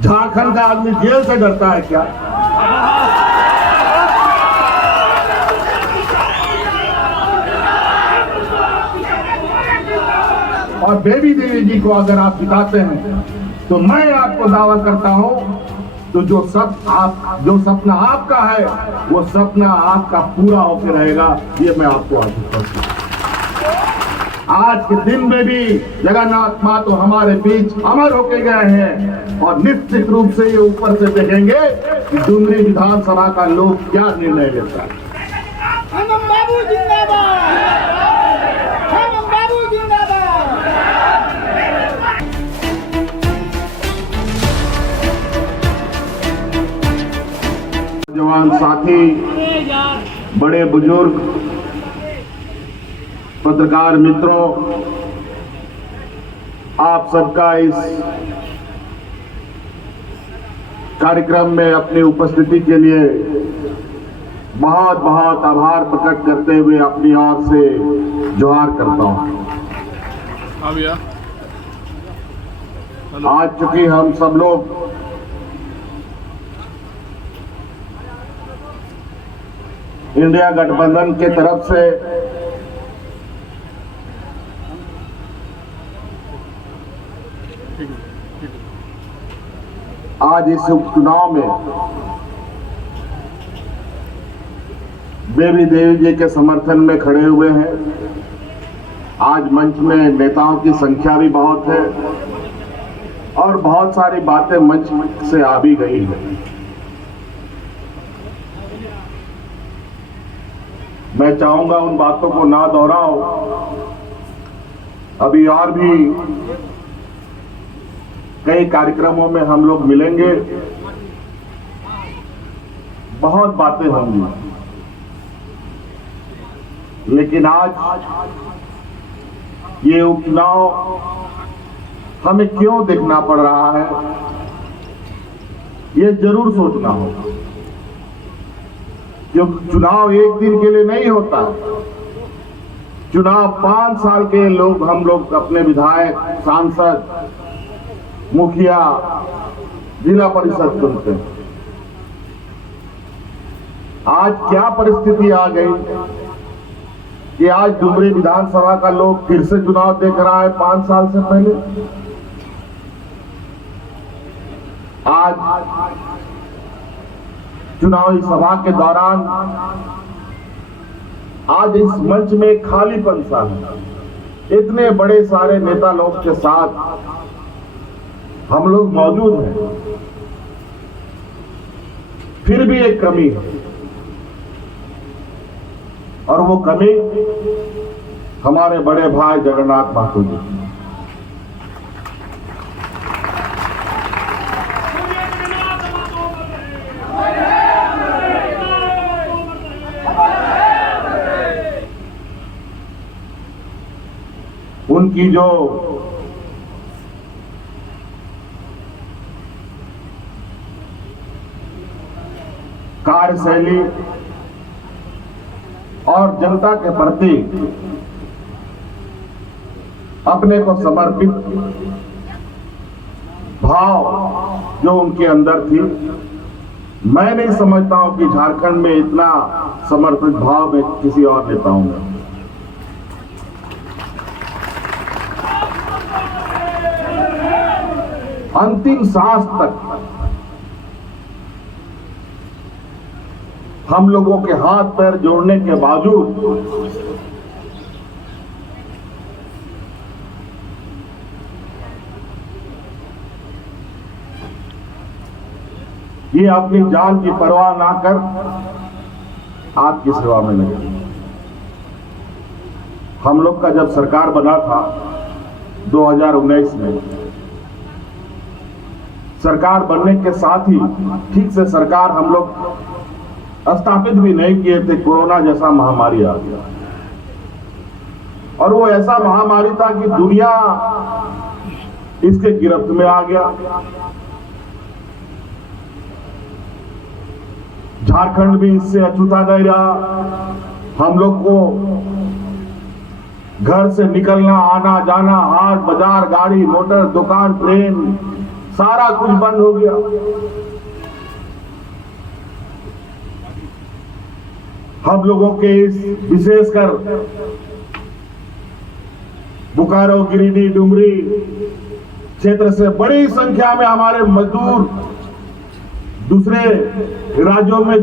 झारखंड का आदमी जेल से डरता है क्या? और बेबी देवी जी को अगर आप जिताते हैं तो मैं आपको दावा करता हूं तो जो सपना आपका है वो सपना आपका पूरा होकर रहेगा, ये मैं आपको आश्वस्त करता हूं। आज के दिन में भी जगन्नाथ मां तो हमारे बीच अमर होके गए हैं और निश्चित रूप से ये ऊपर से देखेंगे कि डुमरी विधानसभा का लोग क्या निर्णय लेता है। जवान साथी, बड़े बुजुर्ग, पत्रकार मित्रों, आप सबका इस कार्यक्रम में अपनी उपस्थिति के लिए बहुत बहुत आभार प्रकट करते हुए अपनी ओर से जोहार करता हूं। आज चूंकि हम सब लोग इंडिया गठबंधन के तरफ से आज इस उपचुनाव में बेबी देवी जी के समर्थन में खड़े हुए हैं। आज मंच में नेताओं की संख्या भी बहुत है और बहुत सारी बातें मंच से आ भी गई है। मैं चाहूंगा उन बातों को ना दोहराओ। अभी और भी कई कार्यक्रमों में हम लोग मिलेंगे, बहुत बातें होंगी, लेकिन आज ये उपचुनाव हमें क्यों देखना पड़ रहा है, ये जरूर सोचना होगा। क्योंकि चुनाव एक दिन के लिए नहीं होता। चुनाव 5 साल के लोग हम लोग अपने विधायक, सांसद, मुखिया, जिला परिषद चुनते हैं। आज क्या परिस्थिति आ गई कि आज डुमरी विधानसभा का लोग फिर से चुनाव देख रहा है 5 साल से पहले। आज चुनावी सभा के दौरान आज इस मंच में खालीपन सा है। इतने बड़े सारे नेता लोग के साथ हम लोग मौजूद हैं, फिर भी एक कमी है और वो कमी हमारे बड़े भाई जगन्नाथ महतो जी। उनकी जो कार्यशैली और जनता के प्रति अपने को समर्पित भाव जो उनके अंदर थी, मैं नहीं समझता हूं कि झारखंड में इतना समर्पित भाव में किसी और नेताओं में। अंतिम सांस तक हम लोगों के हाथ पैर जोड़ने के बावजूद ये अपनी जान की परवाह ना कर आपकी सेवा में लगे। हम लोग का जब सरकार बना था 2019 में, सरकार बनने के साथ ही ठीक से सरकार हम लोग स्थापित भी नहीं किए थे, कोरोना जैसा महामारी आ गया। और वो ऐसा महामारी था कि दुनिया इसके गिरफ्त में आ गया। झारखंड भी इससे अछूता नहीं रहा। हम लोग को घर से निकलना, आना जाना, हाट बाजार, गाड़ी मोटर, दुकान, ट्रेन सारा कुछ बंद हो गया। हम लोगों के इस विशेषकर बोकारो, गिरिडीह, डुमरी क्षेत्र से बड़ी संख्या में हमारे मजदूर दूसरे राज्यों में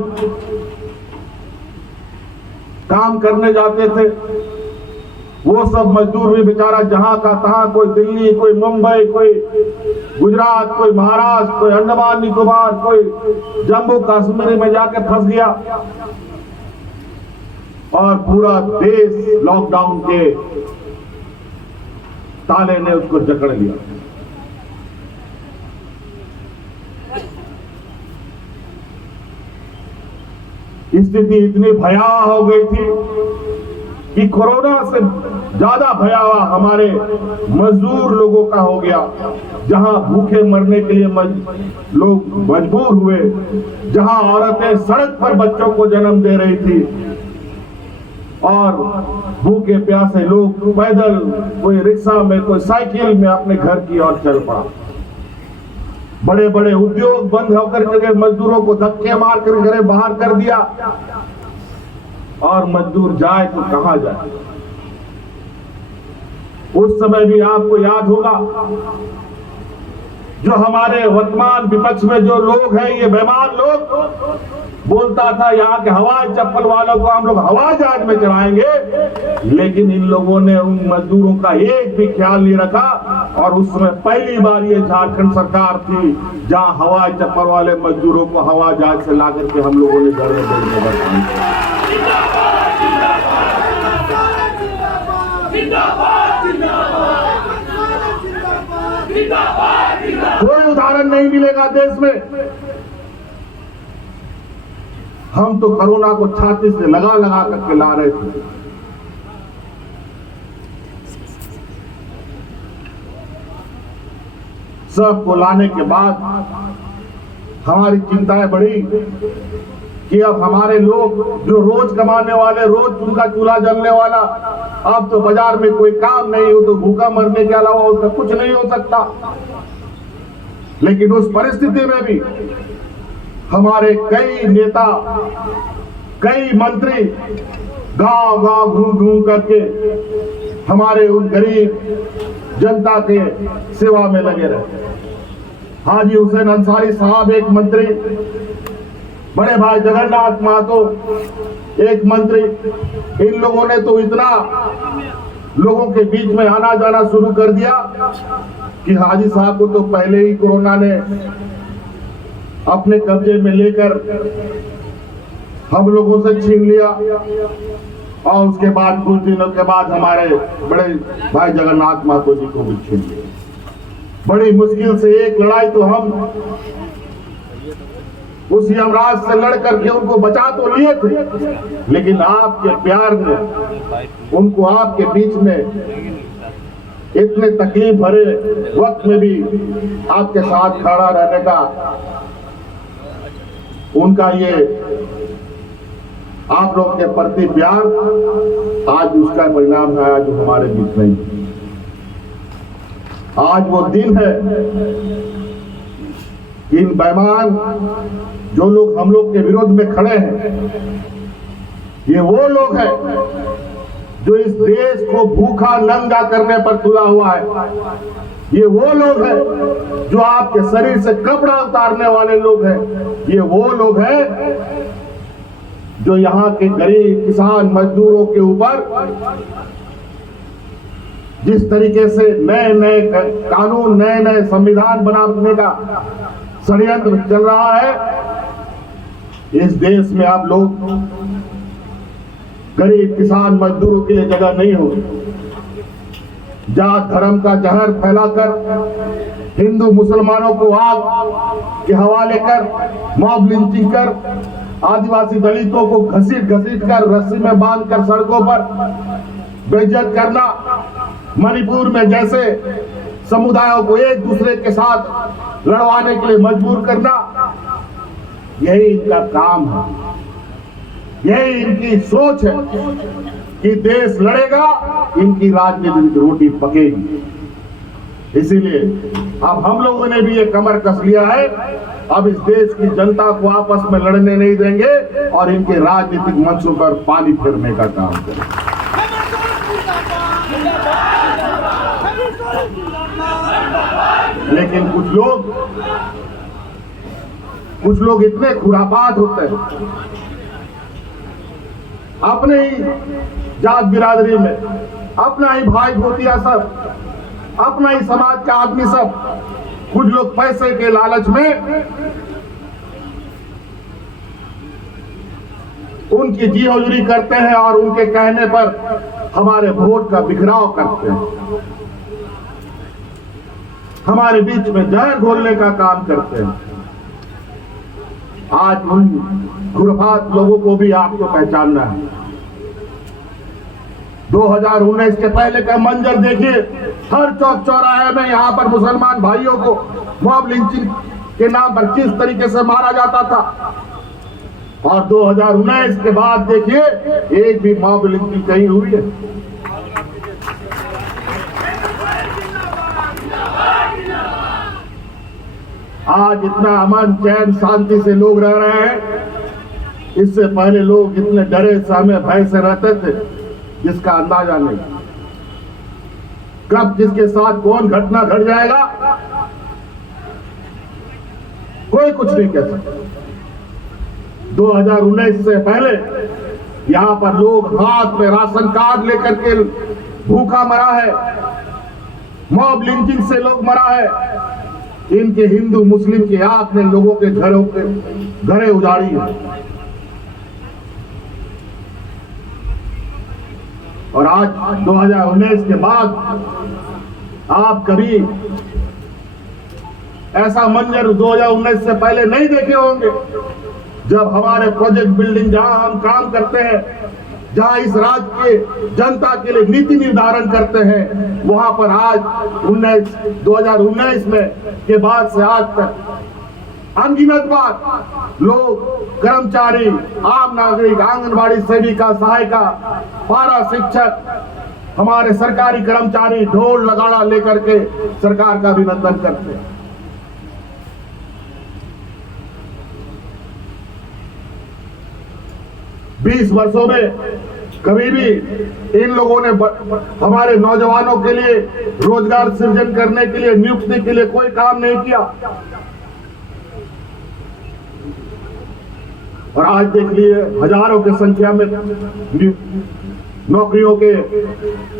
काम करने जाते थे। वो सब मजदूर भी बेचारा जहां का तहां, कोई दिल्ली, कोई मुंबई, कोई गुजरात, कोई महाराष्ट्र, कोई अंडमान निकोबार, कोई जम्मू कश्मीर में जाके फंस गया और पूरा देश लॉकडाउन के ताले ने उसको जकड़ लिया। स्थिति इतनी भयावह हो गई थी कि कोरोना से ज्यादा भयावह हमारे मजदूर लोगों का हो गया, जहां भूखे मरने के लिए लोग मजबूर हुए, जहां औरतें सड़क पर बच्चों को जन्म दे रही थी और भूखे प्यासे लोग पैदल, कोई रिक्शा में, कोई साइकिल में अपने घर की ओर चल पड़ा। बड़े बड़े उद्योग बंद होकर के मजदूरों को धक्के मार कर घरे बाहर कर दिया और मजदूर जाए तो कहां जाए। उस समय भी आपको याद होगा, जो हमारे वर्तमान विपक्ष में जो लोग हैं, ये बेईमान लोग, बोलता था यहाँ के हवाई चप्पल वालों को हम लोग हवाई जहाज में चढ़ाएंगे, लेकिन इन लोगों ने उन मजदूरों का एक भी ख्याल नहीं रखा। और उस समय पहली बार ये झारखंड सरकार थी जहां हवाई चप्पल वाले मजदूरों को हवाई जहाज से ला करके हम लोगों ने घर में भेजने का काम किया। कोई उदाहरण नहीं मिलेगा देश में। हम तो कोरोना को छाती से लगा लगा करके ला रहे थे। सबको लाने के बाद हमारी चिंताएं बढ़ी कि अब हमारे लोग जो रोज कमाने वाले, रोज उनका चूल्हा जलने वाला, अब तो बाजार में कोई काम नहीं हो तो भूखा मरने के अलावा उसका कुछ नहीं हो सकता। लेकिन उस परिस्थिति में भी हमारे कई नेता, कई मंत्री गांव गांव घूम घूम करके हमारे उन गरीब जनता के सेवा में लगे रहे। हाजी हुसैन अंसारी साहब एक मंत्री, बड़े भाई जगन्नाथ महतो एक मंत्री, इन लोगों ने तो इतना लोगों के बीच में आना जाना शुरू कर दिया कि हाजी साहब को तो पहले ही कोरोना ने अपने कब्जे में लेकर हम लोगों से छीन लिया और उसके बाद कुछ दिनों के बाद हमारे बड़े भाई जगन्नाथ महतो जी को भी छीन लिया। बड़ी मुश्किल से एक लड़ाई तो हम उस यमराज से लड़ करके उनको बचा तो लिए थे, लेकिन आपके प्यार ने उनको आपके बीच में इतने तकलीफ भरे वक्त में भी आपके साथ खड़ा रहने का उनका ये आप लोग के प्रति प्यार आज उसका परिणाम है आज हमारे बीच में। आज वो दिन है, इन बेईमान जो लोग हम लोग के विरोध में खड़े हैं, ये वो लोग हैं जो इस देश को भूखा नंगा करने पर तुला हुआ है। ये वो लोग हैं जो आपके शरीर से कपड़ा उतारने वाले लोग हैं। ये वो लोग हैं जो यहाँ के गरीब किसान मजदूरों के ऊपर जिस तरीके से नए नए कानून, नए नए संविधान बनाने का षड्यंत्र चल रहा है, इस देश में आप लोग गरीब किसान मजदूरों के लिए जगह नहीं होगी। जात धर्म का जहर फैलाकर हिंदू मुसलमानों को आग के हवाले कर, मॉब लिंचिंग कर, आदिवासी दलितों को घसीट घसीट कर रस्सी में बांधकर सड़कों पर बेइज्जत करना, मणिपुर में जैसे समुदायों को एक दूसरे के साथ लड़वाने के लिए मजबूर करना, यही इनका काम है, यही इनकी सोच है कि देश लड़ेगा, इनकी राजनीतिक रोटी पकेगी। इसीलिए अब हम लोगों ने भी ये कमर कस लिया है। अब इस देश की जनता को आपस में लड़ने नहीं देंगे और इनके राजनीतिक मंचों पर पानी फेरने का काम करेंगे। लेकिन कुछ लोग इतने खुरापात होते हैं, अपने ही जात बिरादरी में, अपना ही भाई भोतिया सब, अपना ही समाज का आदमी सब, कुछ लोग पैसे के लालच में उनकी जी हजूरी करते हैं और उनके कहने पर हमारे वोट का बिखराव करते हैं, हमारे बीच में जहर घोलने का काम करते हैं। आज उन खुरफात लोगों को भी आपको पहचानना है। 2019 के पहले का मंजर देखिए, हर चौक चौराहे में यहां पर मुसलमान भाइयों को मॉब लिंचिंग के नाम पर किस तरीके से मारा जाता था, और 2019 के बाद देखिए एक भी मॉब लिंचिंग कहीं हुई है। आज इतना अमन चैन शांति से लोग रह रहे हैं, इससे पहले लोग इतने डरे सहमे भय से रहते थे जिसका अंदाजा नहीं। कब किसके साथ कौन घटना घट जाएगा कोई कुछ नहीं कह सकता। 2019 से पहले यहां पर लोग हाथ में राशन कार्ड लेकर के भूखा मरा है, मॉब लिंचिंग से लोग मरा है। इनके हिंदू मुस्लिम की आंख ने लोगों के घरें उजाड़ी है। और आज 2019 के बाद आप कभी ऐसा मंजर 2019 से पहले नहीं देखे होंगे, जब हमारे प्रोजेक्ट बिल्डिंग जहां हम काम करते हैं, जहां इस राज्य के जनता के लिए नीति निर्धारण करते हैं, वहां पर आज 2019 में के बाद से आज तक अनगिनत बार लोग, कर्मचारी, आम नागरिक, आंगनबाड़ी सेविका, सहायिका, पारा शिक्षक, हमारे सरकारी कर्मचारी ढोल नगाड़ा लेकर के सरकार का अभिनंदन करते हैं। बीस वर्षों में कभी भी इन लोगों ने हमारे नौजवानों के लिए रोजगार सृजन करने के लिए, नियुक्ति के लिए कोई काम नहीं किया। और आज देख लिए हजारों की संख्या में नौकरियों के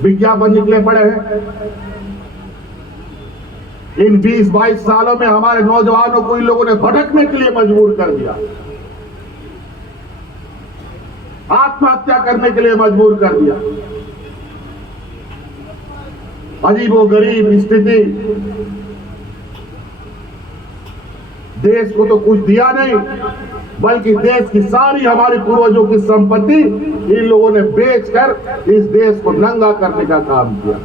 विज्ञापन निकले पड़े हैं। इन 20-22 सालों में हमारे नौजवानों को इन लोगों ने भटकने के लिए मजबूर कर दिया, आत्महत्या करने के लिए मजबूर कर दिया। अजीबोगरीब स्थिति, देश को तो कुछ दिया नहीं, बल्कि देश की सारी हमारे पूर्वजों की संपत्ति इन लोगों ने बेचकर इस देश को नंगा करने का काम किया।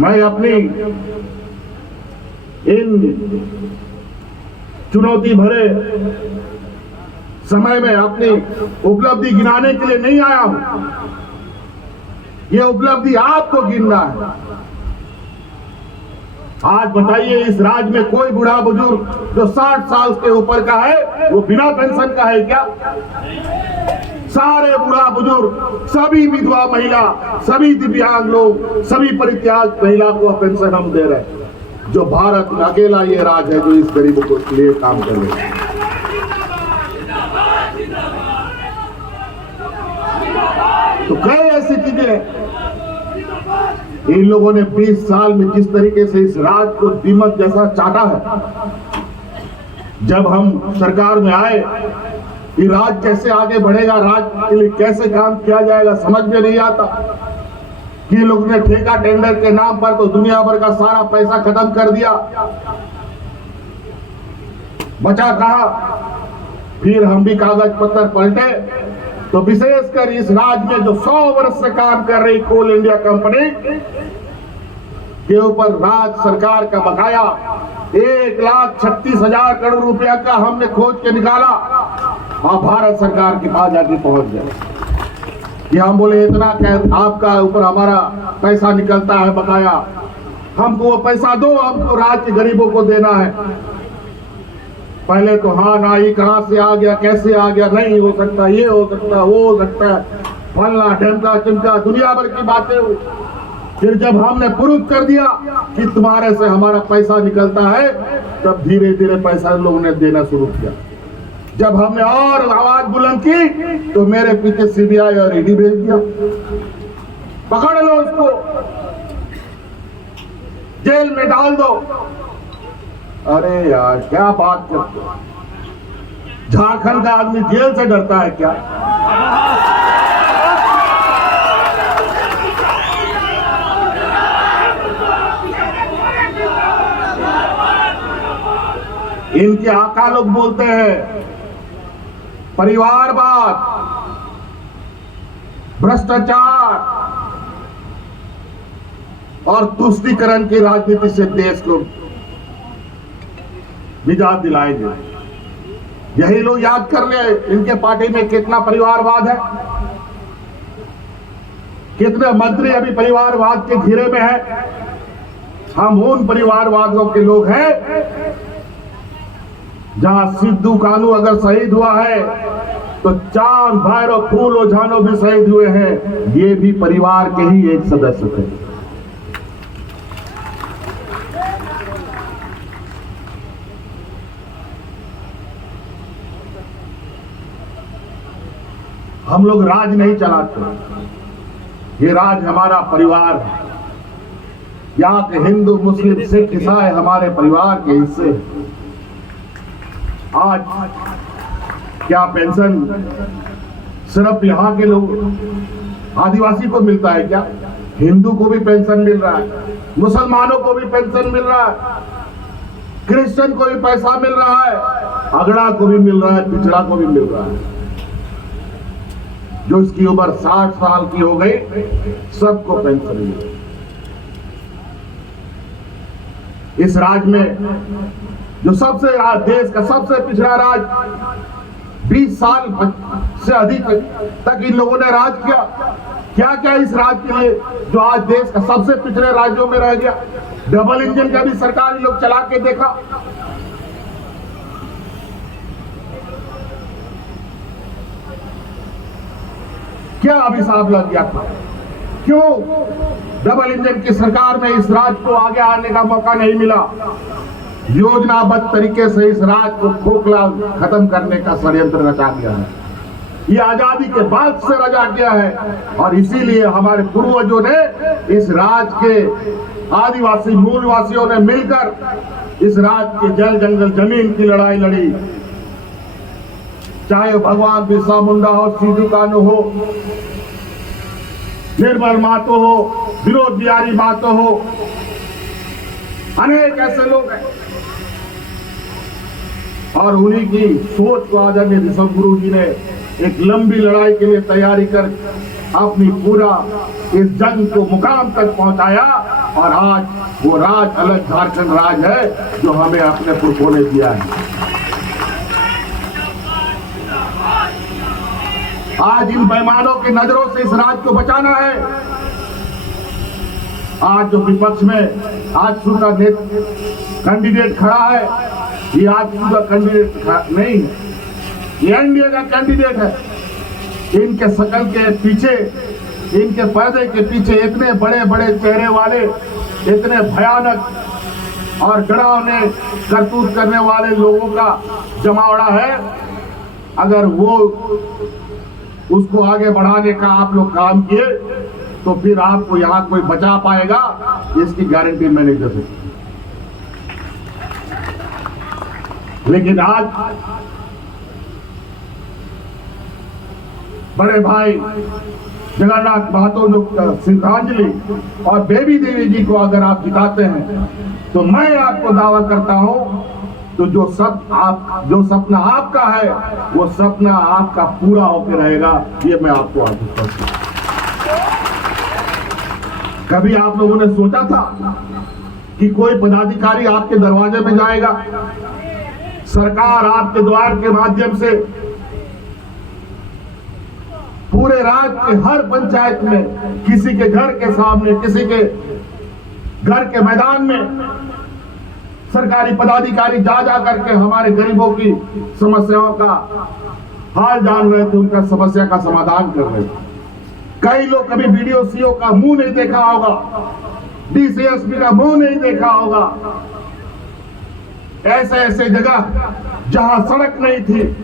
मैं अपनी इन चुनौती भरे समय में अपनी उपलब्धि गिनाने के लिए नहीं आया हूं। यह उपलब्धि आपको गिनना है। आज बताइए, इस राज्य में कोई बूढ़ा बुजुर्ग जो 60 साल के ऊपर का है वो बिना पेंशन का है क्या? सारे बूढ़ा बुजुर्ग, सभी विधवा महिला, सभी दिव्यांग लोग, सभी परित्याग महिला को पेंशन हम दे रहे हैं। जो भारत में अकेला ये राज है जो इस गरीबों के लिए काम कर रहे हैं। तो कई ऐसी चीजें इन लोगों ने 20 साल में जिस तरीके से इस राज को दीमक जैसा चाटा है। जब हम सरकार में आए कि राज कैसे आगे बढ़ेगा, राज के लिए कैसे काम किया जाएगा, समझ में नहीं आता कि लोग ने ठेका टेंडर के नाम पर तो दुनिया भर का सारा पैसा खत्म कर दिया, बचा कहा। फिर हम भी कागज पत्थर पलटे तो विशेषकर इस राज्य में जो 100 वर्ष से काम कर रही कोल इंडिया कंपनी के ऊपर राज्य सरकार का बकाया 1,36,000 करोड़ रुपया का हमने खोज के निकाला और भारत सरकार के पास जाके पहुंच गए। कि हम बोले इतना आपका ऊपर हमारा पैसा निकलता है बकाया, हमको वो पैसा दो, हमको राज्य के गरीबों को देना है। पहले तो हाँ ना, ये कहां से आ गया, कैसे आ गया, नहीं हो सकता, ये हो सकता, वो हो सकता है, फलना ढमका चिमका दुनिया भर की बातें हुई। फिर जब हमने प्रूफ कर दिया कि तुम्हारे से हमारा पैसा निकलता है, तब धीरे धीरे पैसा लोगों ने देना शुरू किया। जब हमने और आवाज बुलंद की तो मेरे पीछे सीबीआई और ईडी भेज दिया, पकड़ लो उसको, जेल में डाल दो। अरे यार क्या बात करते हो, झारखंड का आदमी जेल से डरता है क्या? इनके आका लोग बोलते हैं परिवारवाद, भ्रष्टाचार और तुष्टीकरण की राजनीति से देश को निजात दिलाएंगे। यही लोग याद कर ले, इनके पार्टी में कितना परिवारवाद है, कितने मंत्री अभी परिवारवाद के घेरे में है। हम उन परिवारवादियों के लोग हैं जहां सिद्धू कानू अगर शहीद हुआ है तो चांद भैरव फूल और झानो भी शहीद हुए हैं, ये भी परिवार के ही एक सदस्य थे। हम लोग राज नहीं चलाते, ये राज हमारा परिवार है। यहाँ के हिंदू मुस्लिम सिख ईसाई हमारे परिवार के हिस्से हैं। आज क्या पेंशन सिर्फ यहाँ के लोग आदिवासी को मिलता है क्या? हिंदू को भी पेंशन मिल रहा है, मुसलमानों को भी पेंशन मिल रहा है, क्रिश्चियन को भी पैसा मिल रहा है, अगड़ा को भी मिल रहा है, पिछड़ा को भी मिल रहा है। जो इसकी उम्र 60 साल की हो गई सबको पेंशन मिल रही। इस राज्य में जो सबसे देश का सबसे पिछड़ा राज्य 20 साल से अधिक तक इन लोगों ने राज किया। क्या क्या इस राज्य के लिए जो आज देश का सबसे पिछड़े राज्यों में रह गया? डबल इंजन का भी सरकार लोग चला के देखा। क्या अभिशाप लग गया था? क्यों डबल इंजन की सरकार में इस राज्य को आगे आने का मौका नहीं मिला? योजनाबद्ध तरीके से इस राज्य को खोखला खत्म करने का षड्यंत्र रचा गया है। ये आजादी के बाद से रचा गया है और इसीलिए हमारे पूर्वजों ने इस राज्य के आदिवासी मूलवासियों ने मिलकर इस राज्य के जल जंगल जमीन की लड़ाई लड़ी। चाहे भगवान बिरसा मुंडा हो, सिद्धू कानू हो, निर्मल महतो हो, विनोद बिहारी महतो हो, अनेक ऐसे लोग हैं। और उन्हीं की सोच को आदरणीय ऋषभ गुरु जी ने एक लंबी लड़ाई के लिए तैयारी कर अपनी पूरा इस जंग को मुकाम तक पहुंचाया और आज वो राज अलग झारखंड राज है जो हमें अपने पुरखों ने दिया है। आज इन बेईमानों की नजरों से इस राज्य को बचाना है। आज जो विपक्ष में आजसू का कैंडिडेट खड़ा है, ये आजसू का कैंडिडेट नहीं है, ये एनडीए का कैंडिडेट है। इनके शकल के पीछे, इनके पर्दे के पीछे इतने बड़े बड़े चेहरे वाले, इतने भयानक और डरावने करतूत करने वाले लोगों का जमावड़ा है। अगर वो उसको आगे बढ़ाने का आप लोग काम किए तो फिर आपको यहाँ कोई बचा पाएगा, इसकी गारंटी मैं नहीं दे सकता। लेकिन आज बड़े भाई जगन्नाथ महतो जो श्रद्धांजलि और बेबी देवी जी को अगर आप जिताते हैं तो मैं आपको दावा करता हूं तो जो सपना आपका है वो सपना आपका पूरा होकर रहेगा। ये मैं आपको आदेश करता हूं। कभी आप लोगों ने सोचा था कि कोई पदाधिकारी आपके दरवाजे में जाएगा, सरकार आपके द्वार के माध्यम से पूरे राज्य के हर पंचायत में, किसी के घर के सामने, किसी के घर के मैदान में सरकारी पदाधिकारी जा जा करके हमारे गरीबों की समस्याओं का हाल जान रहे थे, उनका समस्या का समाधान कर रहे थे। कई लोग कभी वीडियो सीओ का मुंह नहीं देखा होगा, डीसीएसपी का मुंह नहीं देखा होगा। ऐसे ऐसे जगह जहां सड़क नहीं थी,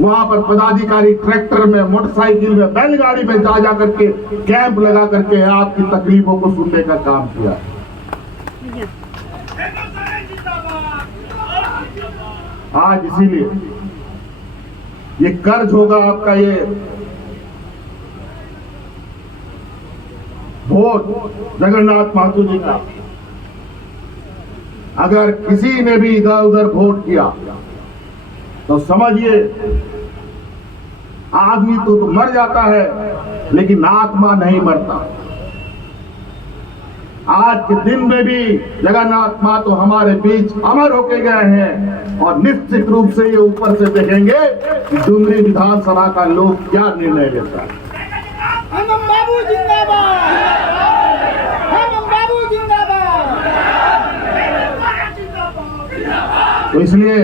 वहां पर पदाधिकारी ट्रैक्टर में, मोटरसाइकिल में, बैलगाड़ी में जा जा करके कैंप लगा करके आपकी तकलीफों को सुनने का काम किया। आज इसीलिए ये कर्ज होगा आपका, ये वोट जगन्नाथ महतो जी का, अगर किसी ने भी इधर उधर वोट किया तो समझिए आदमी तो मर जाता है लेकिन आत्मा नहीं मरता। आज के दिन में भी जगन्नाथ महतो हमारे बीच अमर होके गए हैं और निश्चित रूप से ये ऊपर से देखेंगे कि डुमरी विधानसभा का लोग क्या निर्णय लेता है। बाबू जिंदाबाद, बाबू जिंदाबाद। तो इसलिए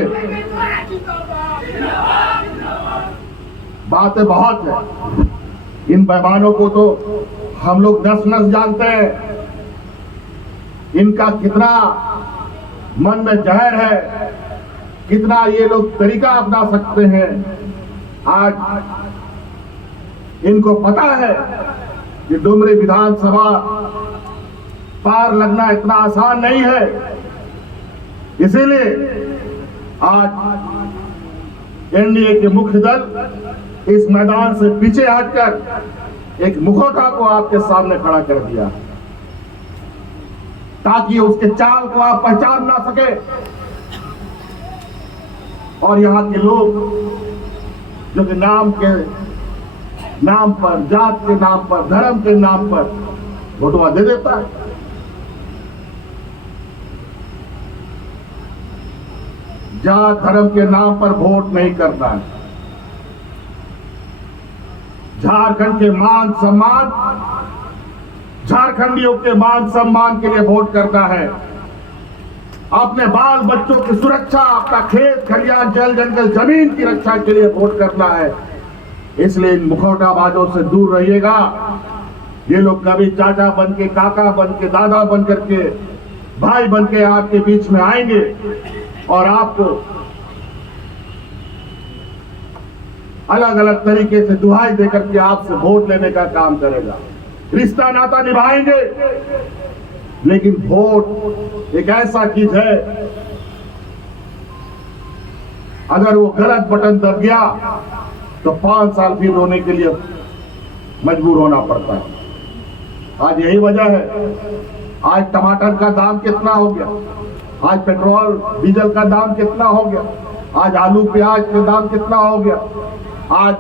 बातें बहुत है, इन बेईमानों को तो हम लोग नस नस जानते हैं, इनका कितना मन में जहर है, कितना ये लोग तरीका अपना सकते हैं। आज इनको पता है कि डुमरी विधानसभा पार लगना इतना आसान नहीं है, इसीलिए आज एनडीए के मुख्य दल इस मैदान से पीछे हटकर एक मुखौटा को आपके सामने खड़ा कर दिया ताकि उसके चाल को आप पहचान ना सके और यहाँ के लोग जो कि नाम पर, जात के नाम पर, धर्म के नाम पर वोटवा दे देता है। जात धर्म के नाम पर वोट नहीं करता है। झारखंड के मान सम्मान, झारखंडियों के मान सम्मान के लिए वोट करता है। अपने बाल बच्चों की सुरक्षा, अपना खेत खलियान, जल जंगल, जमीन की रक्षा के लिए वोट करना है। इसलिए इन मुखौटाबाजों से दूर रहिएगा। ये लोग कभी चाचा बन के, काका बन के, दादा बन करके, भाई बन के आपके बीच में आएंगे और आपको अलग अलग तरीके से दुहाई देकर के आपसे वोट लेने का काम करेगा। रिश्ता नाता निभाएंगे, लेकिन वोट एक ऐसा चीज है, अगर वो गलत बटन दब गया तो 5 साल फिर रोने के लिए मजबूर होना पड़ता है। आज यही वजह है, आज टमाटर का दाम कितना हो गया, आज पेट्रोल डीजल का दाम कितना हो गया, आज आलू प्याज का दाम कितना हो गया, आज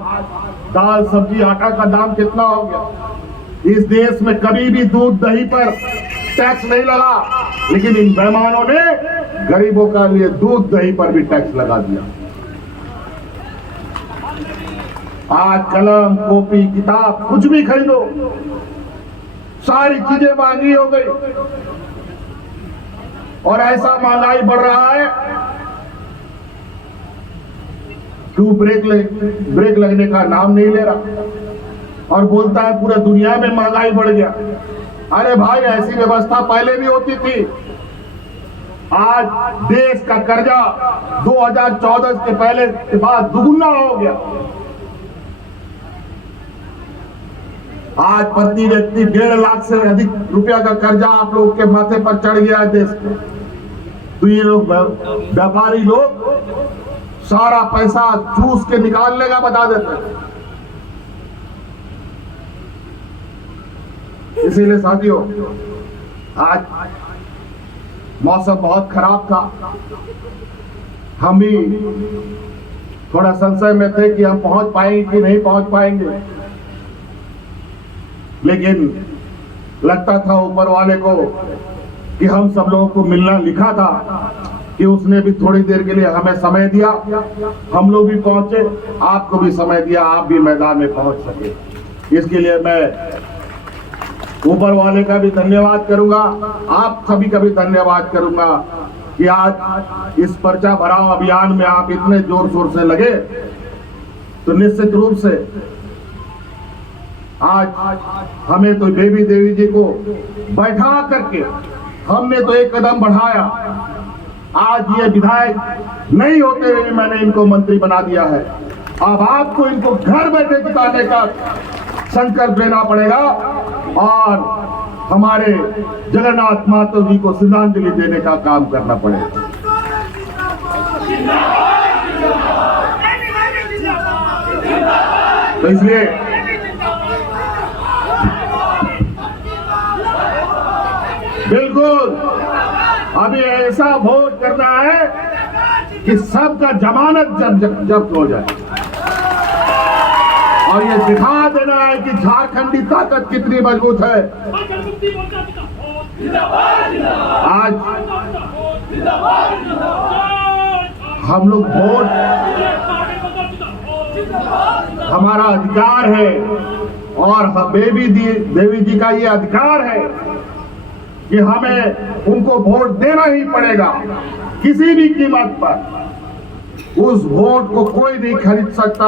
दाल सब्जी आटा का दाम कितना हो गया। इस देश में कभी भी दूध दही पर टैक्स नहीं लगा, लेकिन इन बेईमानों ने गरीबों का लिए दूध दही पर भी टैक्स लगा दिया। आज कलम, कॉपी, किताब कुछ भी खरीदो, सारी चीजें महंगी हो गई और ऐसा महंगाई बढ़ रहा है कि ब्रेक लगने का नाम नहीं ले रहा और बोलता है पूरा दुनिया में महंगाई बढ़ गया। अरे भाई, ऐसी व्यवस्था पहले भी होती थी। आज देश का कर्जा 2014 के पहले के बाद दुगुना हो गया। आज प्रति व्यक्ति 1.5 लाख से अधिक रुपया का कर्जा आप लोग के माथे पर चढ़ गया है देश में। तो ये लोग व्यापारी लोग सारा पैसा चूस के निकालने का बता देते हैं। इसीलिए साथियों, आज मौसम बहुत खराब था, हम भी थोड़ा संशय में थे कि हम पहुंच पाएंगे कि नहीं पहुंच पाएंगे, लेकिन लगता था ऊपर वाले को कि हम सब लोगों को मिलना लिखा था कि उसने भी थोड़ी देर के लिए हमें समय दिया, हम लोग भी पहुंचे, आपको भी समय दिया, आप भी मैदान में पहुंच सके। इसके लिए मैं ऊपर वाले का भी धन्यवाद करूंगा, आप सभी का भी धन्यवाद करूंगा कि आज इस पर्चा भराव अभियान में आप इतने जोर शोर से लगे। तो निश्चित रूप से आज हमें तो बेबी देवी जी को बैठा करके हमने तो एक कदम बढ़ाया। आज ये विधायक नहीं होते हुए मैंने इनको मंत्री बना दिया है। अब आपको इनको घर बैठे जिताने का संकल्प लेना पड़ेगा और हमारे जगन्नाथ महतो जी को श्रद्धांजलि देने का काम करना पड़ेगा। तो इसलिए बिल्कुल अभी ऐसा वोट करना है कि सबका जमानत जब्त हो जाए और ये दिखा देना है कि झारखंडी ताकत कितनी मजबूत है। आज हम लोग वोट हमारा अधिकार है और देवी जी का ये अधिकार है कि हमें उनको वोट देना ही पड़ेगा किसी भी कीमत पर। उस वोट को कोई नहीं खरीद सकता।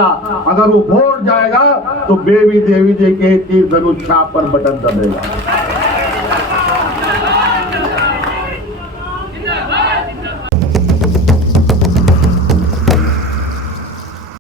अगर वो वोट जाएगा तो बेबी देवी जी के तीर धनुष छाप पर बटन दबेगा।